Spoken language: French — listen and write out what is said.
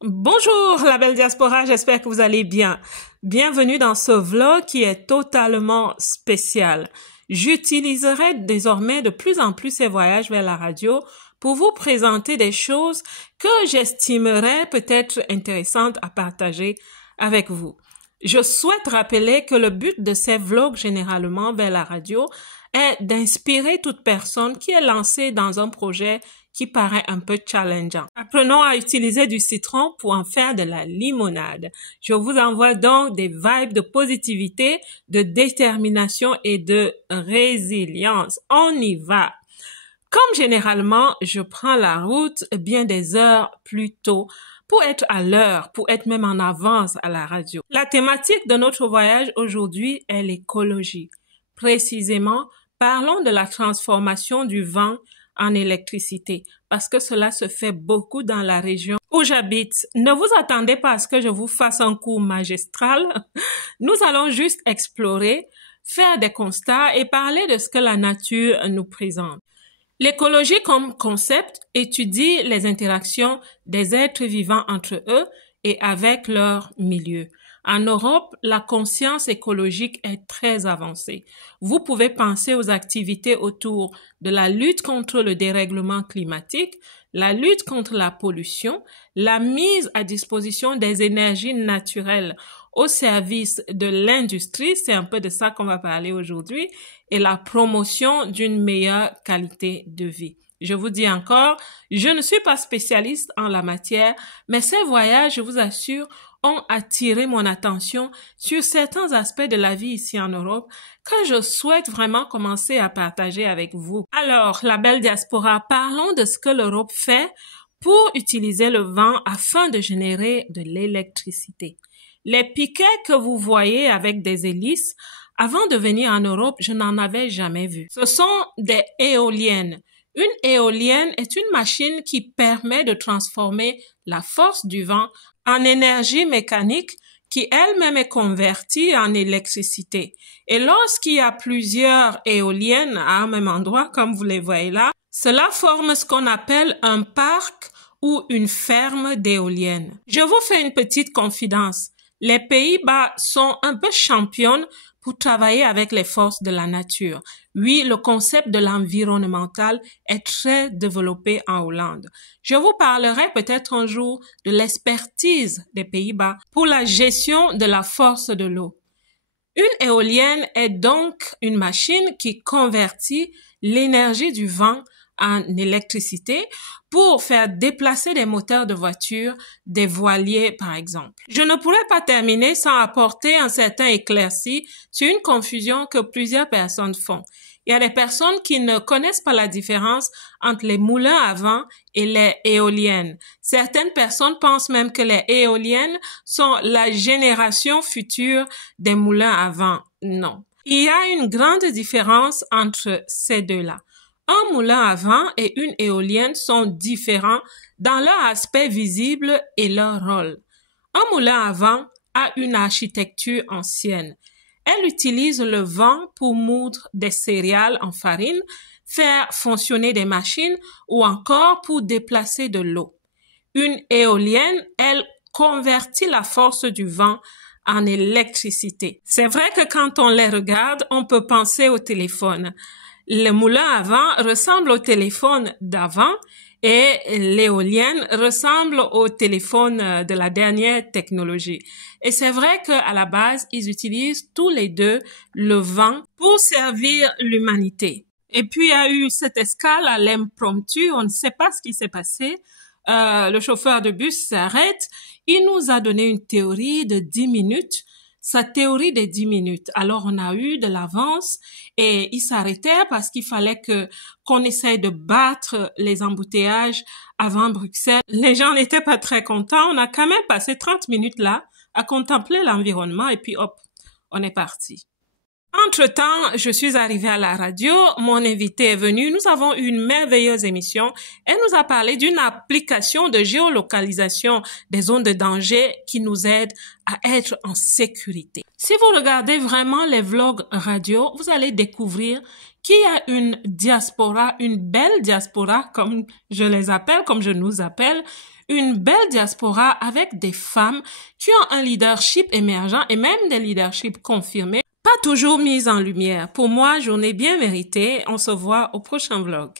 Bonjour la belle diaspora, j'espère que vous allez bien. Bienvenue dans ce vlog qui est totalement spécial. J'utiliserai désormais de plus en plus ces voyages vers la radio pour vous présenter des choses que j'estimerais peut-être intéressantes à partager avec vous. Je souhaite rappeler que le but de ces vlogs généralement vers la radio est d'inspirer toute personne qui est lancée dans un projet qui paraît un peu challengeant. Apprenons à utiliser du citron pour en faire de la limonade. Je vous envoie donc des vibes de positivité, de détermination et de résilience. On y va! Comme généralement, je prends la route bien des heures plus tôt pour être à l'heure, pour être même en avance à la radio. La thématique de notre voyage aujourd'hui est l'écologie. Précisément, parlons de la transformation du vent en électricité, parce que cela se fait beaucoup dans la région où j'habite. Ne vous attendez pas à ce que je vous fasse un cours magistral. Nous allons juste explorer, faire des constats et parler de ce que la nature nous présente. L'écologie comme concept étudie les interactions des êtres vivants entre eux et avec leur milieu. En Europe, la conscience écologique est très avancée. Vous pouvez penser aux activités autour de la lutte contre le dérèglement climatique, la lutte contre la pollution, la mise à disposition des énergies naturelles au service de l'industrie, c'est un peu de ça qu'on va parler aujourd'hui, et la promotion d'une meilleure qualité de vie. Je vous dis encore, je ne suis pas spécialiste en la matière, mais ces voyages, je vous assure, ont attiré mon attention sur certains aspects de la vie ici en Europe que je souhaite vraiment commencer à partager avec vous. Alors, la belle diaspora, parlons de ce que l'Europe fait pour utiliser le vent afin de générer de l'électricité. Les piquets que vous voyez avec des hélices, avant de venir en Europe, je n'en avais jamais vu. Ce sont des éoliennes. Une éolienne est une machine qui permet de transformer la force du vent en énergie mécanique qui elle-même est convertie en électricité. Et lorsqu'il y a plusieurs éoliennes à un même endroit, comme vous les voyez là, cela forme ce qu'on appelle un parc ou une ferme d'éoliennes. Je vous fais une petite confidence. Les Pays-Bas sont un peu championnes pour travailler avec les forces de la nature. Oui, le concept de l'environnemental est très développé en Hollande. Je vous parlerai peut-être un jour de l'expertise des Pays-Bas pour la gestion de la force de l'eau. Une éolienne est donc une machine qui convertit l'énergie du vent en électricité pour faire déplacer des moteurs de voiture, des voiliers par exemple. Je ne pourrais pas terminer sans apporter un certain éclairci sur une confusion que plusieurs personnes font. Il y a des personnes qui ne connaissent pas la différence entre les moulins à vent et les éoliennes. Certaines personnes pensent même que les éoliennes sont la génération future des moulins à vent. Non. Il y a une grande différence entre ces deux-là. Un moulin à vent et une éolienne sont différents dans leur aspect visible et leur rôle. Un moulin à vent a une architecture ancienne. Elle utilise le vent pour moudre des céréales en farine, faire fonctionner des machines ou encore pour déplacer de l'eau. Une éolienne, elle convertit la force du vent en électricité. C'est vrai que quand on les regarde, on peut penser au téléphone. Le moulin à vent ressemble au téléphone d'avant et l'éolienne ressemble au téléphone de la dernière technologie. Et c'est vrai qu'à la base, ils utilisent tous les deux le vent pour servir l'humanité. Et puis, il y a eu cette escale à l'impromptu, on ne sait pas ce qui s'est passé. Le chauffeur de bus s'arrête, il nous a donné une théorie de 10 minutes. Sa théorie des 10 minutes. Alors, on a eu de l'avance et ils s'arrêtaient parce qu'il fallait qu'on essaye de battre les embouteillages avant Bruxelles. Les gens n'étaient pas très contents. On a quand même passé 30 minutes là à contempler l'environnement et puis hop, on est parti. Entre-temps, je suis arrivée à la radio, mon invité est venu, nous avons eu une merveilleuse émission. Elle nous a parlé d'une application de géolocalisation des zones de danger qui nous aide à être en sécurité. Si vous regardez vraiment les vlogs radio, vous allez découvrir qu'il y a une diaspora, une belle diaspora, comme je les appelle, comme je nous appelle, une belle diaspora avec des femmes qui ont un leadership émergent et même des leaderships confirmés, pas toujours mis en lumière. Pour moi, journée bien méritée. On se voit au prochain vlog.